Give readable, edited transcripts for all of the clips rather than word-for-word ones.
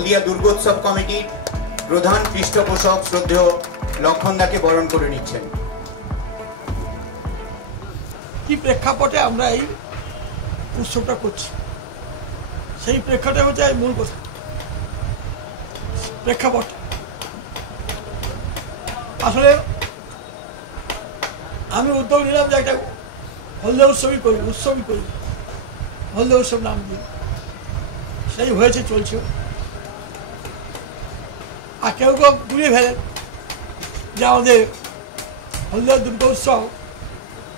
হলদিয়া দুর্গোৎসব কমিটির প্রধান পৃষ্ঠপোষক শ্রদ্ধেয় লক্ষণদাকে বরণ করে নিচ্ছেন। কি প্রেক্ষাপটে আমরা এই উৎসবটা করছি সেই প্রেক্ষাপটে হচ্ছে মূল কথা। প্রেক্ষাপট আসলে আমি উদ্যোগ নিলাম যে একটা হলদিয়া উৎসবই করি হলদিয়া উৎসব নাম দিয়ে, সেই হয়েছে চলছে। আর কেউ কেউ ঘুরিয়ে ফেলেন যে আমাদের হলদিয়া দুর্গা উৎসব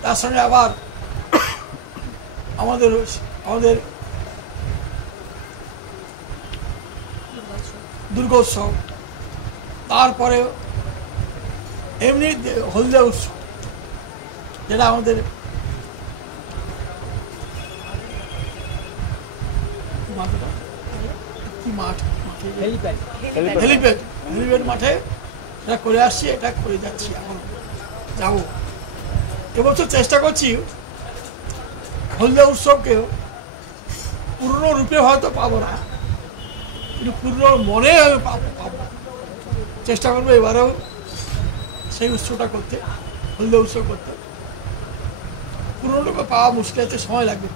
তার সঙ্গে আবার আমাদের দুর্গোৎসব, তারপরে এমনি হলদিয়া উৎসব যেটা আমাদের হেলিপ্যাড মাঠে এটা করে আসছি, এটা করে যাচ্ছি। এখন যাবো এবছর চেষ্টা করছি হলদিয়া উৎসবকে পূর্ণ রূপে হয়তো পাবো না, কিন্তু পূর্ণ মনে আমি পাবো চেষ্টা করবো এবারেও সেই উৎসবটা করতে, হলদিয়া উৎসব করতে। পূর্ণ রূপে পাওয়া মুশকিল আছে, সময় লাগবে,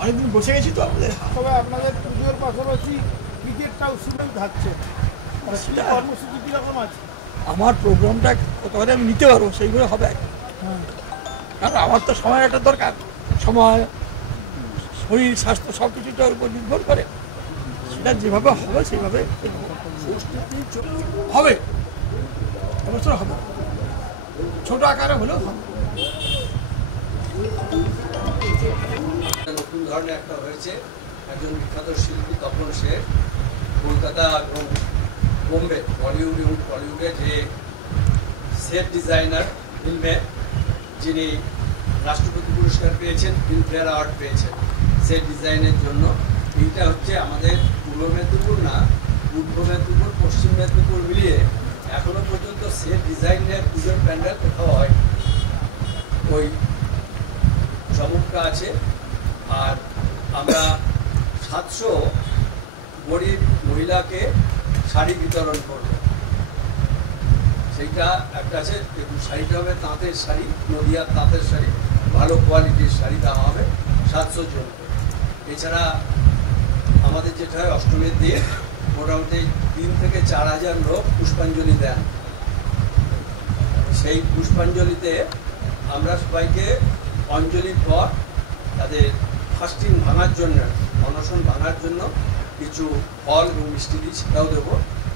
অনেকদিন বসে গেছি তো আমাদের। তবে আপনাদের পুজোর পাশাপাশি ক্রিকেটটা উৎসবেও থাকছে, কর্মসূচি কীরকম আছে? আমার প্রোগ্রামটা কতটা আমি নিতে পারবো সেইগুলো হবে, কারণ আমার তো সময় একটা দরকার, সময় শরীর স্বাস্থ্য সব কিছুটার উপর নির্ভর করে। সেটা যেভাবে হবে সেইভাবে হবে, এবছর হবে, ছোট আকারে হলেও হবে। নতুন ধরনের একটা হয়েছে, একজন বিখ্যাত শিল্পী তপন শেখ কলকাতা এবং বোম্বে বলিউডে যে সেট ডিজাইনার ফিল্মে যিনি রাষ্ট্রপতি পুরস্কার পেয়েছেন, ফিল্মফেয়ার অ্যাওয়ার্ড পেয়েছেন সেট ডিজাইনের জন্য। এইটা হচ্ছে আমাদের পূর্ব মেদিনীপুর না, পূর্ব মেদিনীপুর পশ্চিম মেদিনীপুর মিলিয়ে এখনো পর্যন্ত সেট ডিজাইনের পুজোর প্যান্ডেল কোথাও হয়। ওই চমকটা আছে। আর আমরা 700 গরিব মহিলাকে শাড়ি বিতরণ করব, সেইটা একটা আছে। শাড়িটা হবে তাঁতের শাড়ি, নদিয়ার তাঁতের শাড়ি, ভালো কোয়ালিটির শাড়ি দেওয়া হবে 700 জনকে। এছাড়া আমাদের যেটা হয় অষ্টমীর দিন মোটামুটি 3 থেকে 4,000 লোক পুষ্পাঞ্জলি দেন। সেই পুষ্পাঞ্জলিতে আমরা সবাইকে অঞ্জলির পর তাদের ফাস্টিং ভাঙার জন্য, অনশন ভাঙার জন্য কিছু ফল এবং মিষ্টি দিই, সেটাও দেবো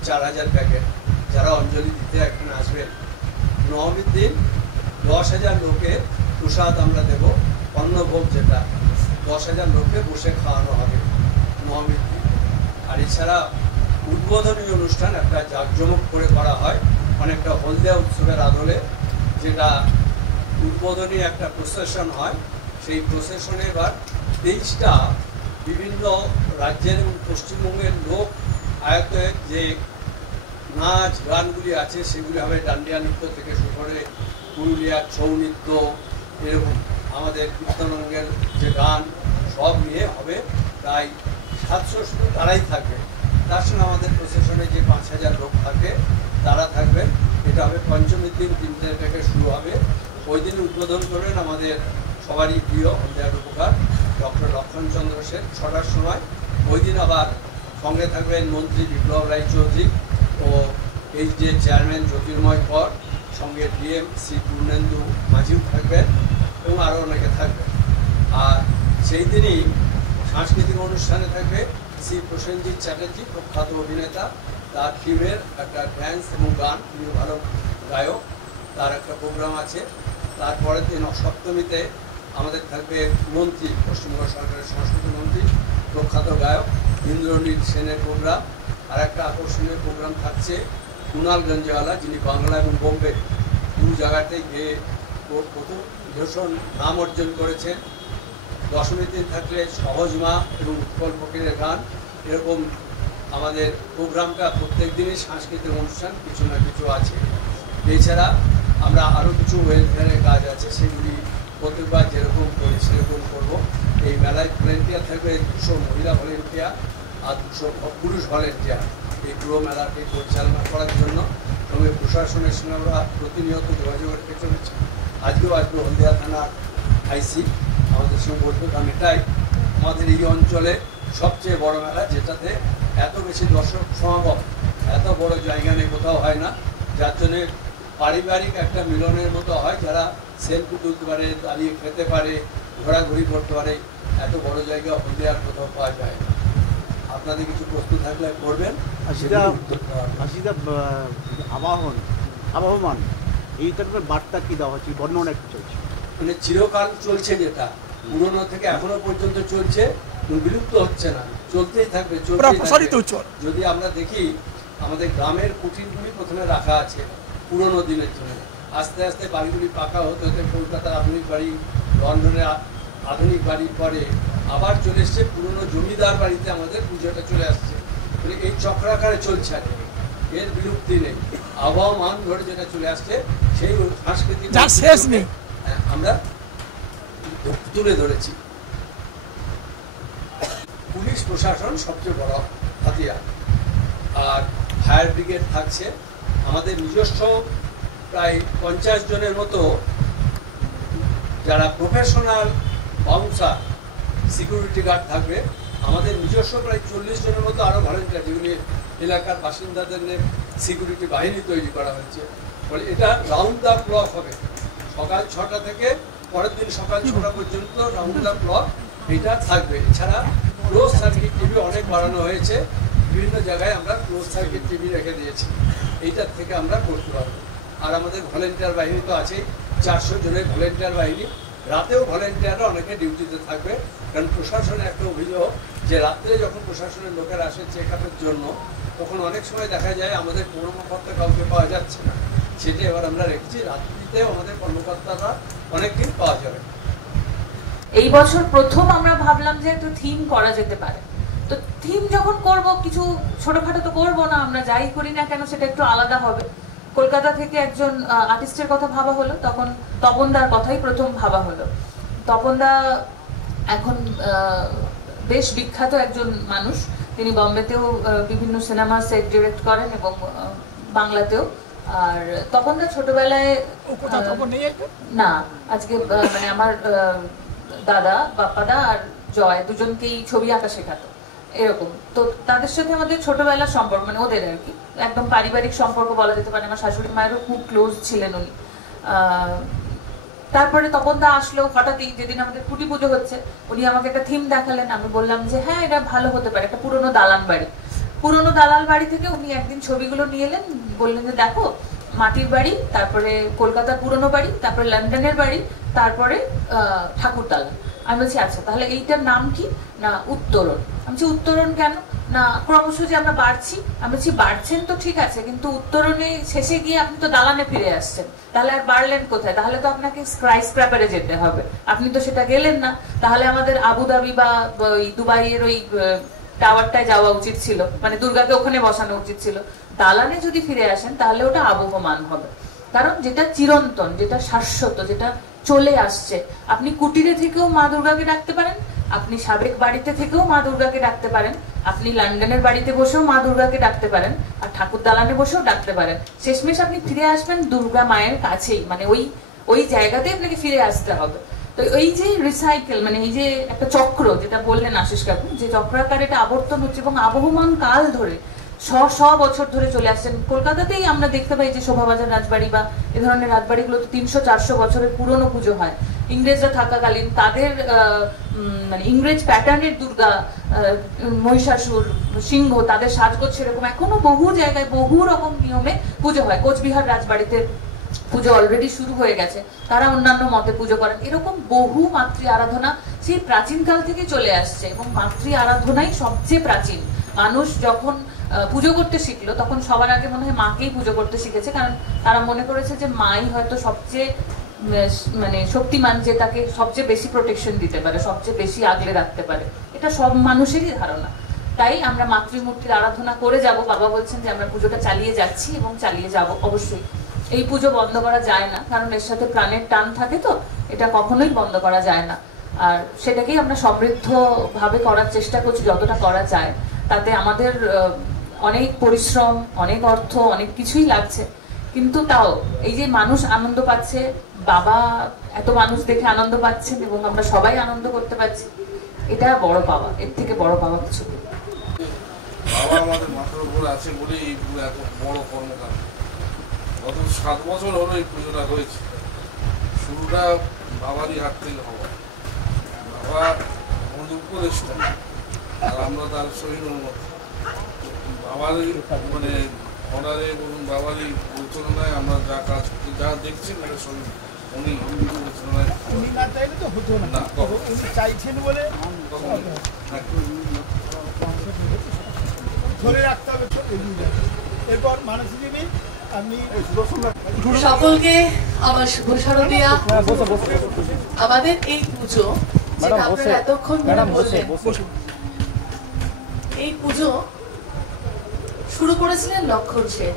4,000 প্যাকেট যারা অঞ্জলি দিতে এখানে আসবেন। নবমীর দিন 10,000 লোকে প্রসাদ আমরা দেবো, অন্নভোগ, যেটা 10,000 লোককে বসে খাওয়ানো হবে নবমীর দিন। আর এছাড়া উদ্বোধনী অনুষ্ঠান একটা জাঁকজমক করে করা হয় অনেকটা হলদিয়া উৎসবের আদলে, যেটা উদ্বোধনী একটা প্রসেশন হয়। সেই প্রসেশনে এবার 23টা বিভিন্ন রাজ্যের এবং পশ্চিমবঙ্গের লোক আয়ত্তে যে নাচ গানগুলি আছে সেগুলি হবে ডান্ডিয়া নৃত্য থেকে শুরু করে পুরুলিয়ার ছৌ নৃত্য, এরকম আমাদের কীর্তনঙ্গের যে গান সব নিয়ে হবে। প্রায় 700 শুধু তারাই থাকবে, তার সঙ্গে আমাদের প্রসেশনে যে 5,000 লোক থাকে তারা থাকবেন। এটা হবে পঞ্চমীর দিন 3টে থেকে শুরু হবে। ওই দিন উদ্বোধন করবেন আমাদের সবারই প্রিয় হলদিয়ার উপকার ডক্টর লক্ষণচন্দ্র সেন 6টার সময়। ওই দিন আবার সঙ্গে থাকবেন মন্ত্রী বিপ্লব রায়চৌধুরী ও এইচডি চেয়ারম্যান জ্যোতির্ময় কর, সঙ্গে ডিএম শ্রী পূর্ণেন্দু মাঝিও থাকবেন এবং আরও অনেকে থাকবেন। আর সেই দিনই সাংস্কৃতিক অনুষ্ঠানে থাকবে শ্রী প্রসেনজিৎ চ্যাটার্জি, প্রখ্যাত অভিনেতা, তার টিমের একটা ড্যান্স এবং গান, তিনি ভালো গায়ক, তার একটা প্রোগ্রাম আছে। তারপরের দিন সপ্তমীতে আমাদের থাকবে মন্ত্রী, পশ্চিমবঙ্গ সরকারের সংস্কৃতি মন্ত্রী, প্রখ্যাত গায়ক ইন্দ্রনীল সেনের প্রোগ্রাম। আর একটা আকর্ষণীয় প্রোগ্রাম থাকছে কুণালগঞ্জওয়ালা, যিনি বাংলা এবং বোম্বে দু জায়গাতেই গিয়ে প্রথম ভীষণ নাম অর্জন করেছেন। দশমীর দিন থাকলে সহজ মা এবং উৎপল ফকিরের গান। এরকম আমাদের প্রোগ্রামটা প্রত্যেক দিনই সাংস্কৃতিক অনুষ্ঠান কিছু না কিছু আছে। এছাড়া আমরা আরও কিছু ওয়েলফেয়ারের কাজ আছে, সেগুলি প্রত্যেকবার যেরকম করি সেরকম করবো। এই মেলায় ভলেন্টিয়ার থাকবে 200 মহিলা ভলেন্টিয়ার, আর 200 পুরুষ ভলেন্টিয়ার এই পুরো মেলাকে পরিচালনা করার জন্য। সঙ্গে প্রশাসনের সঙ্গে আমরা প্রতিনিয়ত যোগাযোগ রেখে চলেছি। আজকেও আসবে হলদিয়া থানার আইসি আমাদের সঙ্গে বলবে, কারণ এটাই আমাদের এই অঞ্চলে সবচেয়ে বড় মেলা, যেটাতে এত বেশি দর্শক সমাগম এত বড় জায়গা নেই, কোথাও হয় না। যার জন্যে পারিবারিক একটা মিলনের মতো হয়, যারা সেলফি তুলতে পারে, দাঁড়িয়ে খেতে পারে, ঘোরাঘুরি করতে পারে, এত বড় জায়গা হলদিয়ার কোথাও পাওয়া যায় না। আপনাদের কিছু প্রস্তুত থাকলে করবেন। আবহমান এই টাইপের বার্তা কি দেওয়া হচ্ছে, বর্ণনা একটু চলছে? মানে চিরকাল চলছে, যেটা পুরনো থেকে এখনো পর্যন্ত চলছে, বিলুপ্ত হচ্ছে না, চলতেই থাকবে, চলতেই থাকবে। যদি আমরা দেখি আমাদের গ্রামের কুটিরগুলি প্রথমে রাখা আছে পুরনো দিনের জন্য, আস্তে আস্তে বাড়িগুলি পাকা হতে হতে কলকাতার আধুনিক বাড়ি, লন্ডনের আধুনিক বাড়ির পরে আবার চলে এসছে পুরনো জমিদার বাড়িতে আমাদের পুজোটা চলে আসছে। এই চক্রাকারে চলছে আর এর বিলুপ্তি নেই। আবহমান ধরে যেটা চলে আসছে সেই সাংস্কৃতিক শেষ নেই, আমরা তুলে ধরেছি। পুলিশ প্রশাসন সবচেয়ে বড় হাতিয়ার, আর ফায়ার ব্রিগেড থাকছে। আমাদের নিজস্ব প্রায় 50 জনের মতো যারা প্রফেশনাল বাউন্সার, সিকিউরিটি গার্ড থাকবে। আমাদের নিজস্ব প্রায় 40 জনের মতো আরও ভলেন্টিয়ার, যেগুলি এলাকার বাসিন্দাদের নিয়ে সিকিউরিটি বাহিনী তৈরি করা হয়েছে। ফলে এটা রাউন্ড দ্য ক্লক হবে, সকাল 6টা থেকে পরের দিন সকাল 6টা পর্যন্ত রাউন্ড দ্য ক্লক এটা থাকবে। এছাড়া ক্লোজ সার্কিট টিভি অনেক বাড়ানো হয়েছে, বিভিন্ন জায়গায় আমরা ক্লোজ সার্কিট টিভি রেখে দিয়েছি, এইটার থেকে আমরা করতে পারবো। আর আমাদের ভলেন্টিয়ার বাহিনী তো আছেই, 400 জনের ভলেন্টিয়ার বাহিনী। রাতেও ভলেন্টিয়াররা অনেকে ডিউটিতে থাকবে, কারণ প্রশাসনের একটা অভিযোগ যে রাত্রে যখন প্রশাসনের লোকেরা আসে চেক আপের জন্য, তখন অনেক সময় দেখা যায় আমাদের কর্মকর্তা কাউকে পাওয়া যাচ্ছে না। সেটা এবার আমরা রেখেছি, রাত্রিতেও আমাদের কর্মকর্তারা অনেকদিন পাওয়া যাবে। এই বছর প্রথম আমরা ভাবলাম যে একটু থিম করা যেতে পারে। তো থিম যখন করব, কিছু ছোটখাটো তো করবো না, আমরা যাই করি না কেন সেটা একটু আলাদা হবে। কলকাতা থেকে একজন আর্টিস্টের কথা ভাবা হলো, তখন তপনদার কথাই প্রথম ভাবা হলো। তপনদা এখন বেশ বিখ্যাত একজন মানুষ, তিনি বম্বেতেও বিভিন্ন সিনেমা সেট ডিরেক্ট করেন এবং বাংলাতেও। আর তপনদা ছোটবেলায় না, আজকে মানে আমার দাদা, বাপ্পাদা আর জয় দুজনকেই ছবি আঁকা শেখাতো, এরকম। তো তাদের সাথে আমাদের ছোটবেলার সম্পর্ক, মানে ওদের আর কি একদম পারিবারিক সম্পর্ক বলা যেতে পারে। আমার শাশুড়ি মায়েরও খুব ক্লোজ ছিলেন উনি। তারপরে তপনদা আসলো হঠাৎই, যেদিন আমাদের কুটি পুজো হচ্ছে, উনি আমাকে একটা থিম দেখালেন। আমি বললাম যে হ্যাঁ, এটা ভালো হতে পারে, একটা পুরোনো দালান বাড়ি। পুরোনো দালান বাড়ি থেকে উনি একদিন ছবিগুলো নিয়ে এলেন, বললেন যে দেখো, মাটির বাড়ি, তারপরে কলকাতার পুরোনো বাড়ি, তারপরে লন্ডনের বাড়ি, তারপরে ঠাকুরতলা। আমি বলছি আচ্ছা, তাহলে এইটার নাম কি? না, উত্তরণ। আমি বলছি উত্তরণ কেন? না, ক্রমশ যে আমরা বাড়ছি। আমি বলছি বাড়ছেন তো ঠিক আছে, কিন্তু উত্তরণে শেষে গিয়ে আপনি তো দালানে ফিরে আসছেন, তাহলে আর বাড়লেন কোথায়? তাহলে তো আপনাকে স্কাইস্ক্র্যাপারে যেতে হবে, আপনি তো সেটা গেলেন না। তাহলে আমাদের আবুধাবি বা ওই দুবাইয়ের ওই টাওয়ারটায় যাওয়া উচিত ছিল, মানে দুর্গাকে ওখানে বসানো উচিত ছিল। দালানে যদি ফিরে আসেন তাহলে ওটা আবহমান হবে, কারণ যেটা চিরন্তন, যেটা শাশ্বত, যেটা চলে আসছে। আপনি কুটিরে থেকেও মা দুর্গাকে ডাকতে পারেন, আপনি সাবেক বাড়িতে থেকেও মা দুর্গাকে ডাকতে পারেন, আপনি লন্ডনের বাড়িতে বসেও মা দুর্গাকে ডাকতে পারেন, আর ঠাকুর দালানে বসেও ডাকতে পারেন। শেষমেশ আপনি ফিরে আসবেন দুর্গা মায়ের কাছেই, মানে ওই জায়গাতে আপনাকে ফিরে আসতে হবে। তো এই যে রিসাইকেল, মানে এই যে একটা চক্র, যেটা বললেন আশিস কাকু, যে চক্রাকারে এটা আবর্তন হচ্ছে এবং আবহমান কাল ধরে শ বছর ধরে চলে আসছেন। কলকাতাতেই আমরা দেখতে পাই যে শোভাবাজার রাজবাড়ি বা এ ধরনের রাজবাড়িগুলো 300-400 বছরের পুরনো পুজো হয়। ইংরেজরা থাকাকালীন তাদের মানে ইংরেজ প্যাটার্নের দুর্গা, মহিষাসুর, সিংহ, তাদের সাজগোজ সেরকম এখনো বহু জায়গায় বহু রকম নিয়মে পুজো হয়। কোচবিহার রাজবাড়িতে পুজো অলরেডি শুরু হয়ে গেছে, তারা অন্যান্য মতে পুজো করেন। এরকম বহু মাতৃ আরাধনা সেই প্রাচীনকাল থেকে চলে আসছে এবং মাতৃ আরাধনাই সবচেয়ে প্রাচীন। মানুষ যখন পুজো করতে শিখলো তখন সবার আগে মনে হয় মাকেই পুজো করতে শিখেছে, কারণ তারা মনে করেছে যে মাই হয়তো সবচেয়ে মানে শক্তিমান, যে তাকে সবচেয়ে বেশি প্রোটেকশন দিতে পারে, সবচেয়ে বেশি আগলে রাখতে পারে। এটা সব মানুষেরই ধারণা। তাই আমরা মাতৃমূর্তির আরাধনা করে যাব। বাবা বলছেন যে আমরা পুজোটা চালিয়ে যাচ্ছি এবং চালিয়ে যাব অবশ্যই। এই পুজো বন্ধ করা যায় না, কারণ এর সাথে প্রাণের টান থাকে, তো এটা কখনোই বন্ধ করা যায় না। আর সেটাকেই আমরা সমৃদ্ধ ভাবে করার চেষ্টা করছি যতটা করা যায়। তাতে আমাদের অনেক পরিশ্রম, অনেক অর্থ, অনেক কিছুই লাগছে, কিন্তু তাও এই যে মানুষ আনন্দ পাচ্ছে, বাবা এত মানুষ দেখে আনন্দ পাচ্ছেন এবং আমরা সবাই আনন্দ করতে পারছি, এটা বড় পাওয়া। এর থেকে বড় পাওয়া কিছু নেই। বাবা আমাদের মাথার উপরে আছে বলে এই পুরো এত বড় কর্মকাণ্ড। গত 7 বছর হলো এই পুজোটা হয়েছে। শুরুটা বাবারই হাত থেকে হওয়া। বাবা আমাদের উপদেষ্টা, আর আমরা তার শহীদ অনুমতি। বাবারই মানে অর্ডারে বলুন, বাবারই পরিচালনায় আমরা যা কাজ যা দেখছি মানে সবই উনি পরিচালনায়। উনি না চাইলে তো হতো না, উনি চাইছেন বলে ধরে রাখতে হবে। এরপর মানসী দেবী, আপনি সকলকে আমার শুভ শারদীয়া। আমাদের এই পুজো যেটা আপনারা এতক্ষণ ধরে বললেন, এই পুজো শুরু করেছিলেন লক্ষণ শেঠ।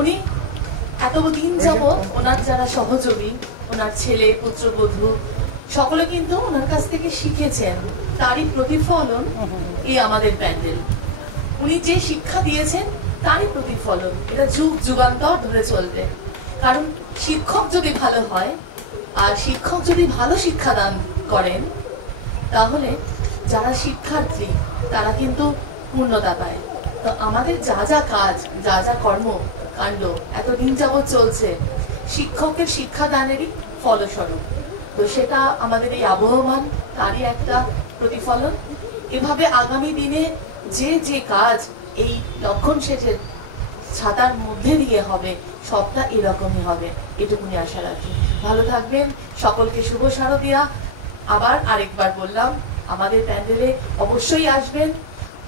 উনি এতদিন যাবৎ ওনার যারা সহযোগী, ওনার ছেলে পুত্রবধূ সকলে কিন্তু ওনার কাছ থেকে শিখেছেন, তারই প্রতিফলন এই আমাদের প্যান্ডেল। উনি যে শিক্ষা দিয়েছেন তারই প্রতিফলন, এটা যুগ যুগান্তর ধরে চলবে। কারণ শিক্ষক যদি ভালো হয় আর শিক্ষক যদি ভালো শিক্ষাদান করেন, তাহলে যারা শিক্ষার্থী তারা কিন্তু পূর্ণতা পায়। তো আমাদের যা যা কাজ, যা যা কর্মকাণ্ড এতদিন যাবৎ চলছে, শিক্ষকের শিক্ষাদানেরই ফলস্বরূপ। তো সেটা আমাদের এই আবহমান তারই একটা প্রতিফলন। এভাবে আগামী দিনে যে যে কাজ এই লক্ষণ শেঠের ছাতার মধ্যে দিয়ে হবে, সবটা এরকমই হবে, এটুকুনি আশা রাখি। ভালো থাকবেন, সকলকে শুভ শারদীয়া। আবার আরেকবার বললাম, আমাদের প্যান্ডেলে অবশ্যই আসবেন,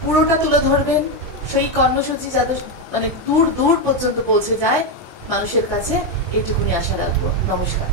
পুরোটা তুলে ধরবেন, সেই কর্মসূচি যাতে মানে দূর দূর পর্যন্ত পৌঁছে যায় মানুষের কাছে, এটুকুনি আশা রাখবো। নমস্কার।